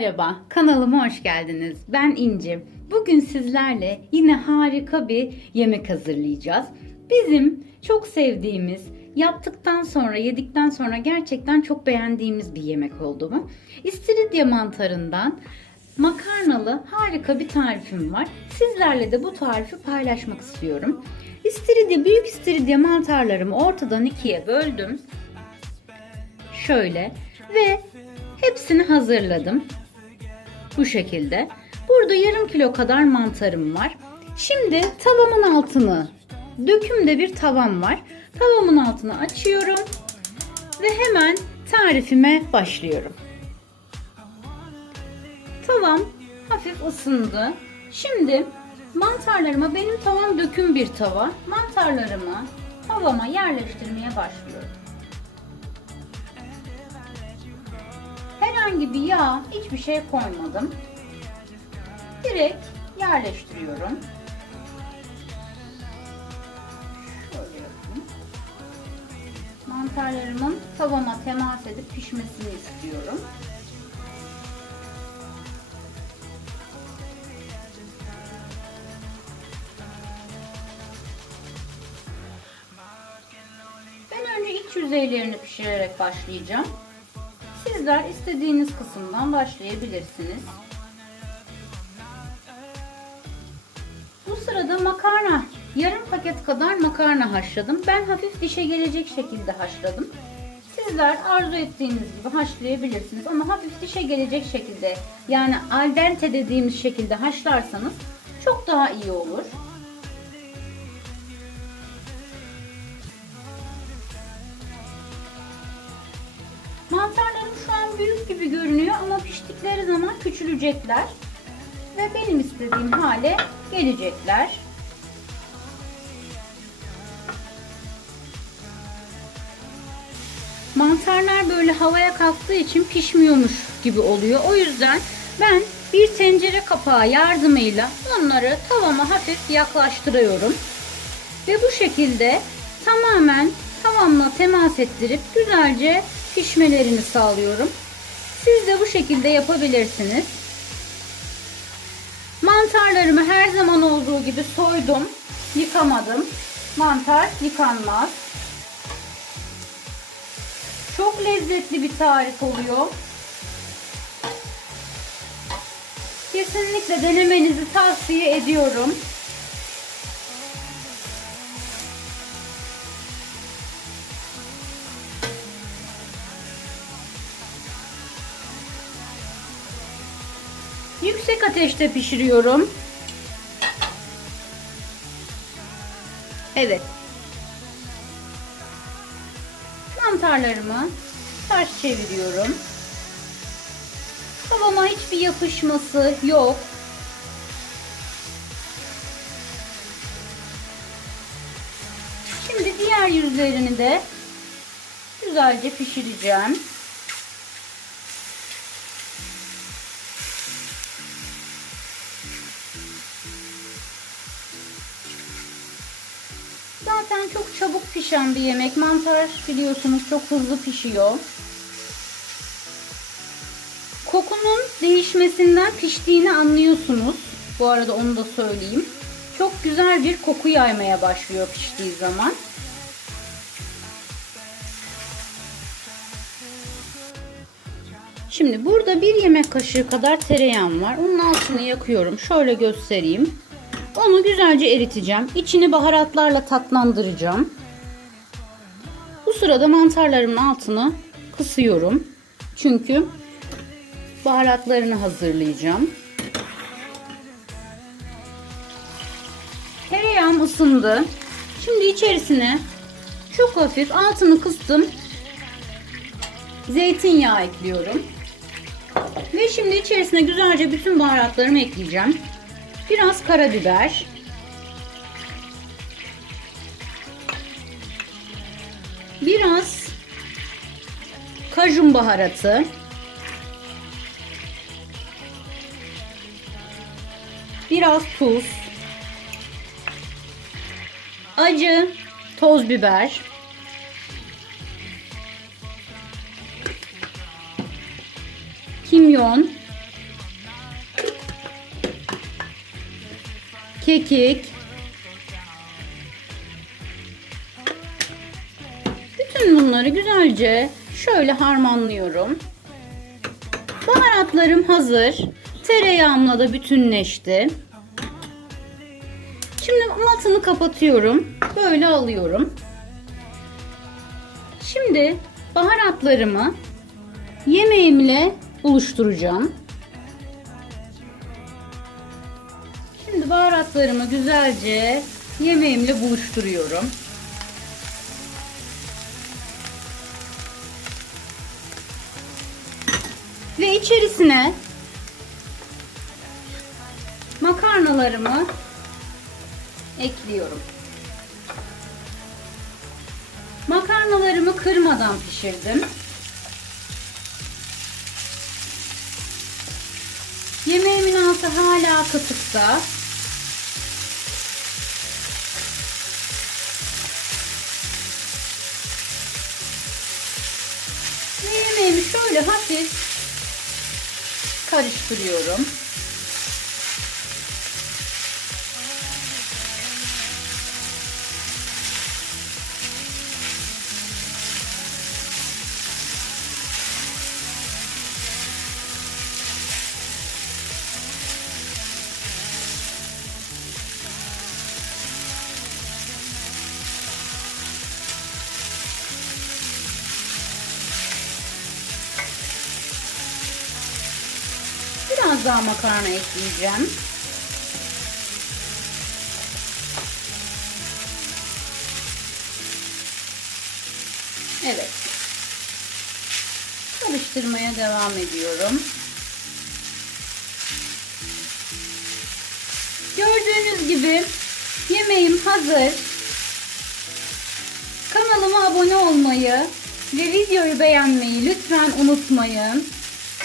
Merhaba, kanalıma hoş geldiniz. Ben İnci. Bugün sizlerle yine harika bir yemek hazırlayacağız. Bizim çok sevdiğimiz, yaptıktan sonra, yedikten sonra gerçekten çok beğendiğimiz bir yemek oldu bu. İstiridye mantarından makarnalı harika bir tarifim var. Sizlerle de bu tarifi paylaşmak istiyorum. İstiridye, büyük istiridye mantarlarımı ortadan ikiye böldüm. Şöyle ve hepsini hazırladım. Bu şekilde. Burada yarım kilo kadar mantarım var. Şimdi tavamın altını dökümde bir tavam var. Tavamın altını açıyorum ve hemen tarifime başlıyorum. Tavam hafif ısındı. Şimdi mantarlarıma benim tavam döküm bir tava. Mantarlarımı tavama yerleştirmeye başlıyorum. Herhangi bir yağ, hiçbir şey koymadım. Direkt yerleştiriyorum. Şöyle yapayım. Mantarlarımın tavama temas edip pişmesini istiyorum. Ben önce iç yüzeylerini pişirerek başlayacağım. Sizler istediğiniz kısımdan başlayabilirsiniz. Bu sırada makarna, yarım paket kadar makarna haşladım. Ben hafif dişe gelecek şekilde haşladım. Sizler arzu ettiğiniz gibi haşlayabilirsiniz ama hafif dişe gelecek şekilde yani al dente dediğimiz şekilde haşlarsanız çok daha iyi olur. Büyük gibi görünüyor ama piştikleri zaman küçülecekler. Ve benim istediğim hale gelecekler. Mantarlar böyle havaya kalktığı için pişmiyormuş gibi oluyor. O yüzden ben bir tencere kapağı yardımıyla onları tavama hafif yaklaştırıyorum. Ve bu şekilde tamamen tavamla temas ettirip güzelce pişmelerini sağlıyorum. Siz de bu şekilde yapabilirsiniz. Mantarlarımı her zaman olduğu gibi soydum. Yıkamadım. Mantar yıkanmaz. Çok lezzetli bir tarif oluyor. Kesinlikle denemenizi tavsiye ediyorum. Yüksek ateşte pişiriyorum. Evet. Mantarlarımı ters çeviriyorum. Tavama hiçbir yapışması yok. Şimdi diğer yüzlerini de güzelce pişireceğim. Zaten çok çabuk pişen bir yemek. Mantar biliyorsunuz çok hızlı pişiyor. Kokunun değişmesinden piştiğini anlıyorsunuz. Bu arada onu da söyleyeyim. Çok güzel bir koku yaymaya başlıyor piştiği zaman. Şimdi burada bir yemek kaşığı kadar tereyağım var. Onun altını yakıyorum. Şöyle göstereyim. Onu güzelce eriteceğim. İçini baharatlarla tatlandıracağım. Bu sırada mantarlarımın altını kısıyorum. Çünkü baharatlarını hazırlayacağım. Tereyağım ısındı. Şimdi içerisine çok hafif altını kıstım. Zeytinyağı ekliyorum. Ve şimdi içerisine güzelce bütün baharatlarımı ekleyeceğim. Biraz karabiber. Biraz kajun baharatı. Biraz tuz. Acı toz biber. kimyon, kekik, bütün bunları güzelce şöyle harmanlıyorum. Baharatlarım hazır. Tereyağımla da bütünleşti. Şimdi altını kapatıyorum. Böyle alıyorum. Şimdi baharatlarımı yemeğimle buluşturacağım. Şimdi baharatlarımı güzelce yemeğimle buluşturuyorum. Ve içerisine makarnalarımı ekliyorum. Makarnalarımı kırmadan pişirdim. Yemeğimin altı hala kısıkta. Şöyle hafif karıştırıyorum. Biraz daha makarna ekleyeceğim. Evet. Karıştırmaya devam ediyorum. Gördüğünüz gibi yemeğim hazır. Kanalıma abone olmayı ve videoyu beğenmeyi lütfen unutmayın.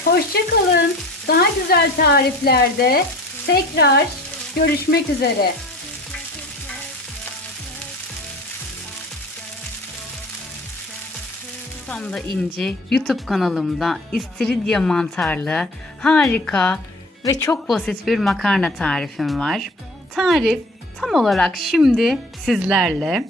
Hoşçakalın. Daha güzel tariflerde tekrar görüşmek üzere. Tam da İnci YouTube kanalımda istiridye mantarlı harika ve çok basit bir makarna tarifim var. Tarif tam olarak şimdi sizlerle.